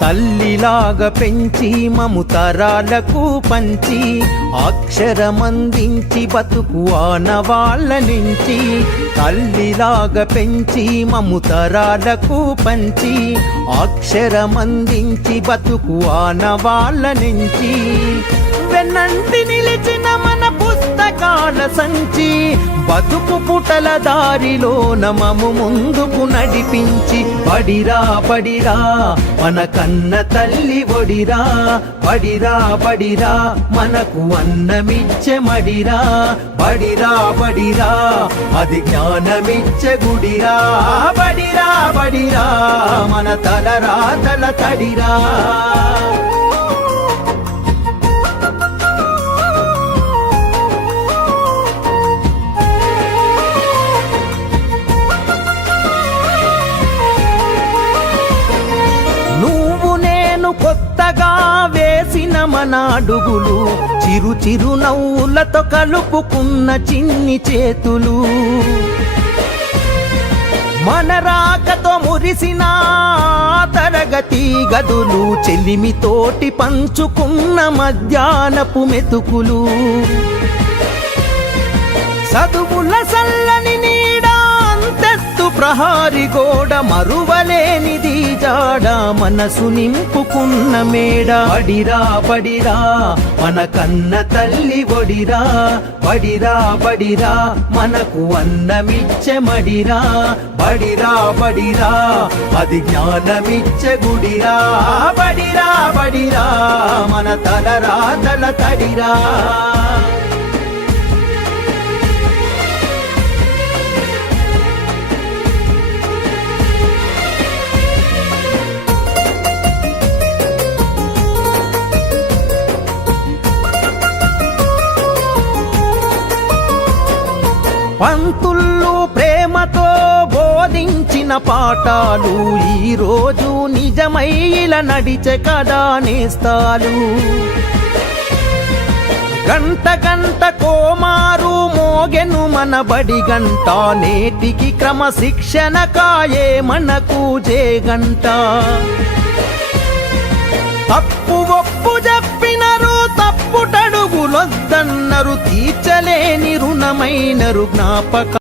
తల్లిలాగా పెంచి మము తరాలకు పంచి అక్షరమందించి బతుకు ఆనవాళ్ళ నుంచి. తల్లిలాగా పెంచి మము తరాలకు పంచి అక్షరమందించి బతుకు ఆనవాళ్ళ నుంచి. వెన్నంటి నిలిచిన మన పుస్తకాల సంచి బతుకు పుటల దారిలో నమము ముందుకు నడిపించి. బడిరా బడిరా మన కన్న తల్లి ఒడిరా, బడిరా బడిరా మనకు అన్నమిచ్చే మడిరా. బడిరా బడిరా అది జ్ఞానమిచ్చే గుడిరా. బడిరా బడిరా మన తలరాతల తడిరా. కొత్తగా వేసిన మన అడుగులు చిరు చిరు నవ్వులతో కలుపుకున్న చిన్ని చేతులు. మన రాకతో మురిసిన తరగతి గదులు చెలిమితోటి పంచుకున్న మధ్యాహ్నపు మెతుకులు. చదువుల సల్లని నీడ అంతెత్తు ప్రహారి గోడ మరువలేనిది జాడ మనసు నింపుకున్న మేడ. బడిరా బడిరా మన కన్న తల్లి ఒడిరా, బడిరా బడిరా మనకు అన్నమిచ్చే మడిరా. బడిరా బడిరా అది జ్ఞానమిచ్చే గుడిరా. బడిరా బడిరా మన తలరాతల తడిరా. పంతుళ్ళు ప్రేమతో బోధించిన పాఠాలు ఈరోజు నిజమై ఇలా నడిచే కదా నేస్తాలు. గంట గంట కోమారు మోగెను మన బడి గంట, నేటికి క్రమశిక్షణ కాయే మనకు జేగంట. తప్పు ఒప్పు చెప్పినరు తప్పుటడుగులొద్దన్నరు, తీర్చలేని రుణమైనరు జ్ఞాపక